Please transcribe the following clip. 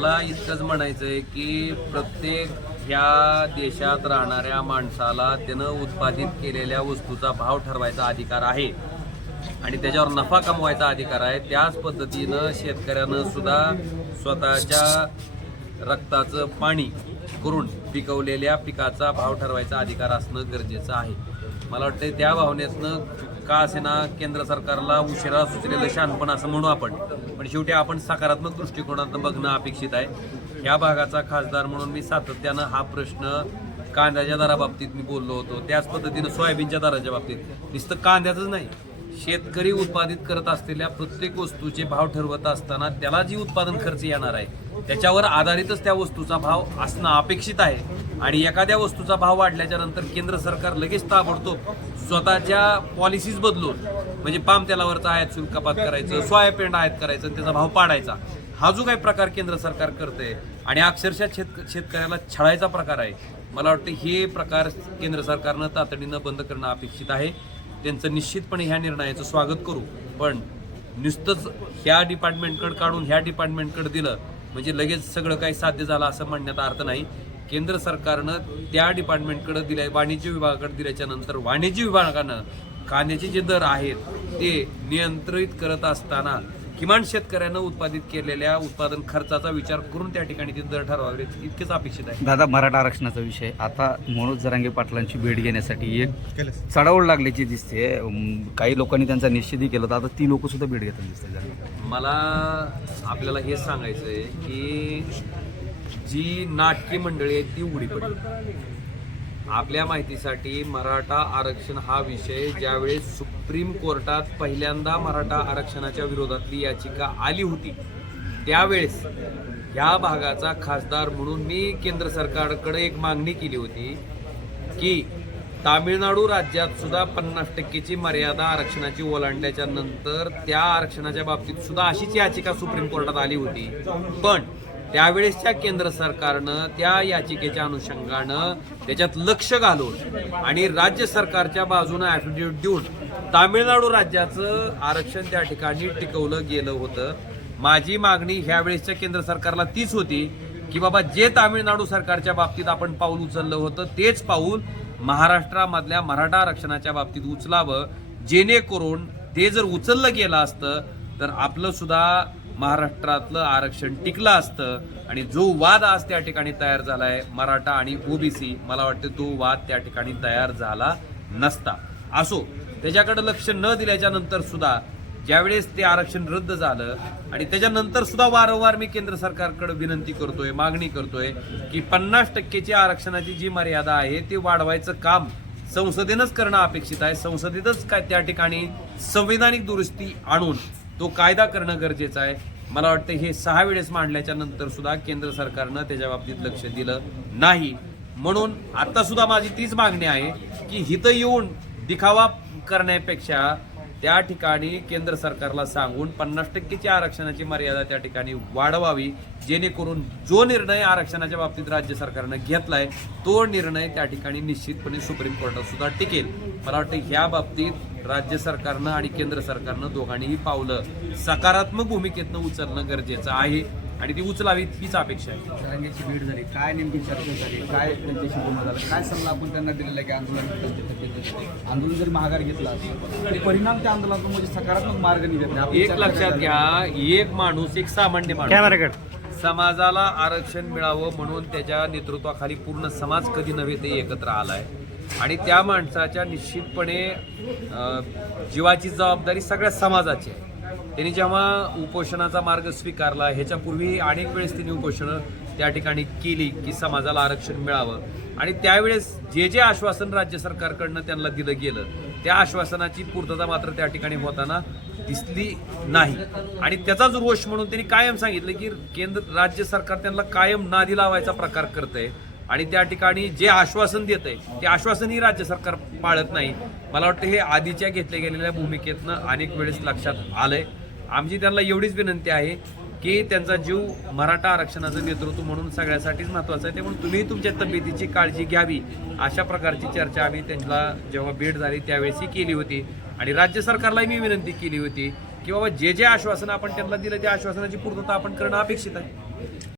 मला इतकंच म्हणायचं आहे की प्रत्येक ह्या देशात राहणाऱ्या माणसाला त्यानं उत्पादित केलेल्या वस्तूचा भाव ठरवायचा अधिकार आहे. आणि त्याच्यावर नफा कमवायचा अधिकार आहे. त्याच पद्धतीनं शेतकऱ्यानं सुद्धा स्वतःच्या रक्ताचं पाणी करून पिकवलेल्या पिकाचा भाव ठरवायचा अधिकार असणं गरजेचं आहे. मला वाटतं त्या भावनेतनं का असेना केंद्र सरकारला उशिरा सुचलेलं शहाणपण असं म्हणू आपण. पण शेवटी आपण सकारात्मक दृष्टिकोनातून बघणं अपेक्षित आहे. या भागाचा खासदार म्हणून मी सातत्यानं हा प्रश्न कांद्याच्या दराबाबतीत मी बोललो होतो. त्याच पद्धतीनं सोयाबीनच्या दराच्या बाबतीत. नुसतं कांद्याचंच नाही शेतकरी उत्पादित करत असलेल्या प्रत्येक वस्तूचे भाव ठरवत असताना त्याला जी उत्पादन खर्च येणार आहे त्याच्यावर आधारितच त्या वस्तूचा भाव असणं अपेक्षित आहे. आणि एखाद्या वस्तूचा भाव वाढल्याच्या नंतर केंद्र सरकार लगेच ताबडतोब स्वतःच्या पॉलिसीज बदलून म्हणजे पाम तेलावरचा आयात शुल्क कपात करायचं सोयाबीन आयात करायचं आणि त्याचा भाव पाडायचा. हा जो काही प्रकार केंद्र सरकार करते आणि अक्षरशः शेत शेतकऱ्याला छळायचा प्रकार आहे मला वाटतं हे प्रकार केंद्र सरकारनं तातडीनं बंद करणं अपेक्षित आहे. त्यांचं निश्चितपणे ह्या निर्णयाचं स्वागत करू. पण नुसतंच ह्या डिपार्टमेंटकडे काढून ह्या डिपार्टमेंटकडे दिलं म्हणजे लगेच सगळं काही साध्य झालं असं म्हणण्याचा अर्थ नाही. केंद्र सरकारनं त्या डिपार्टमेंटकडे दिल्या वाणिज्य विभागाकडे दिल्याच्या नंतर वाणिज्य विभागानं कांद्याचे जे दर आहेत ते नियंत्रित करत असताना किमान शेतकऱ्यानं उत्पादित केलेल्या उत्पादन खर्चाचा विचार करून त्या ठिकाणी ते दर ठरवावे इतकेच अपेक्षित आहे. दादा मराठा आरक्षणाचा विषय. आता मनोज जरांगे पाटलांची भेट घेण्यासाठी एक चढावड लागल्याची दिसते. काही लोकांनी त्यांचा निश्चितही केला होता. आता ती लोक सुद्धा भेट घेताना दिसते मला आपल्याला हे सांगायचं आहे की जी नाटकी मंडळी आहे ती उघडी पडली. आपल्या माहितीसाठी मराठा आरक्षण हा विषय ज्यावेळेस सुप्रीम कोर्टात पहिल्यांदा मराठा आरक्षणाच्या विरोधातली याचिका आली होती. त्यावेळेस ह्या भागाचा खासदार म्हणून मी केंद्र सरकारकडे एक मागणी केली होती की तामिळनाडू राज्यात सुद्धा पन्नास टक्केची मर्यादा आरक्षणाची ओलांडल्याच्या नंतर त्या आरक्षणाच्या बाबतीत सुद्धा अशीच याचिका सुप्रीम कोर्टात आली होती. पण त्यावेळेसच्या केंद्र सरकारनं त्या याचिकेच्या अनुषंगानं त्याच्यात लक्ष घालून आणि राज्य सरकारच्या बाजूनं ॲफिडेव्हिट देऊन तामिळनाडू राज्याचं आरक्षण त्या ठिकाणी टिकवलं गेलं होतं. माझी मागणी ह्यावेळेसच्या केंद्र सरकारला तीच होती की बाबा जे तामिळनाडू सरकारच्या बाबतीत आपण पाऊल उचललं होतं तेच पाऊल महाराष्ट्रामधल्या मराठा आरक्षणाच्या बाबतीत उचलावं. जेणेकरून ते जर उचललं गेलं असतं तर आपलं सुद्धा महाराष्ट्रातलं आरक्षण टिकलं असतं. आणि जो वाद आज त्या ठिकाणी तयार झाला आहे मराठा आणि ओबीसी मला वाटतं तो वाद त्या ठिकाणी तयार झाला नसता. असो त्याच्याकडे लक्ष न दिल्याच्या नंतर सुद्धा ज्यावेळेस ते आरक्षण रद्द झालं आणि त्याच्यानंतर सुद्धा वारंवार मी केंद्र सरकारकडे विनंती करतोय मागणी करतोय की पन्नास टक्केची आरक्षणाची जी मर्यादा आहे ती वाढवायचं काम संसदेनंच करणं अपेक्षित आहे. संसदेतच काय त्या ठिकाणी संविधानिक दुरुस्ती आणून तो कायदा करणं गरजेचं आहे. मला वाटतं हे सहा वेळेस मांडल्याच्या नंतर सुद्धा केंद्र सरकारनं त्याच्या बाबतीत लक्ष दिलं नाही. म्हणून आता सुद्धा माझी तीच मागणी आहे की हिथं येऊन दिखावा करण्यापेक्षा त्या ठिकाणी केंद्र सरकारला सांगून पन्नास टक्केची आरक्षणाची मर्यादा त्या ठिकाणी वाढवावी जेणेकरून जो निर्णय आरक्षणाच्या बाबतीत राज्य सरकारनं घेतलाय तो निर्णय त्या ठिकाणी निश्चितपणे सुप्रीम कोर्टात सुद्धा टिकेल. मला वाटतं ह्या बाबतीत राज्य सरकारनं आणि केंद्र सरकारनं दोघांनीही पावलं सकारात्मक भूमिकेतनं उचलणं गरजेचं आहे. आणि ती उचलावी हीच अपेक्षा आहे. जरांगेची भेट झाली. काय नेमकी चर्चा झाली? काय त्यांच्याशी बोलणं झालं? काय सल्ला आपण त्यांना दिलेला की आंदोलन आंदोलन जरी माघार घेतला असेल तरी परिणाम त्या आंदोलनातून म्हणजे सकारात्मक मार्ग निघत एक लक्षात घ्या एक माणूस एक सामान्य माणूस. समाजाला आरक्षण मिळावं म्हणून त्याच्या नेतृत्वाखाली पूर्ण समाज कधी नव्हे ते एकत्र आलाय. आणि त्या माणसाच्या निश्चितपणे जीवाची जबाबदारी सगळ्या समाजाची आहे. त्यांनी जेव्हा उपोषणाचा मार्ग स्वीकारला ह्याच्यापूर्वी अनेक वेळेस त्यांनी उपोषणं त्या ठिकाणी केली की समाजाला आरक्षण मिळावं. आणि त्यावेळेस जे जे आश्वासन राज्य सरकारकडनं त्यांना दिलं गेलं त्या आश्वासनाची पूर्तता मात्र त्या ठिकाणी होताना दिसली नाही. आणि त्याचाच रोष म्हणून त्यांनी कायम सांगितलं की केंद्र राज्य सरकार त्यांना कायम नादी लावायचा प्रकार करतंय. आणि त्या ठिकाणी जे आश्वासन देत आहे ते आश्वासनही राज्य सरकार पाळत नाही. मला वाटतं हे आधीच्या घेतल्या गेलेल्या भूमिकेतनं अनेक वेळेस लक्षात आलंय. आमची त्यांना एवढीच विनंती आहे की त्यांचा जीव मराठा आरक्षणाचं नेतृत्व म्हणून सगळ्यासाठीच महत्वाचं आहे. त्यामुळे तुम्ही तुमच्या तब्येतीची काळजी घ्यावी. अशा प्रकारची चर्चा आम्ही त्यांना जेव्हा भेट झाली त्यावेळेसही केली होती. आणि राज्य सरकारलाही मी विनंती केली होती की बाबा जे जे आश्वासन आपण त्यांना दिलं त्या आश्वासनाची पूर्तता आपण करणं अपेक्षित आहे.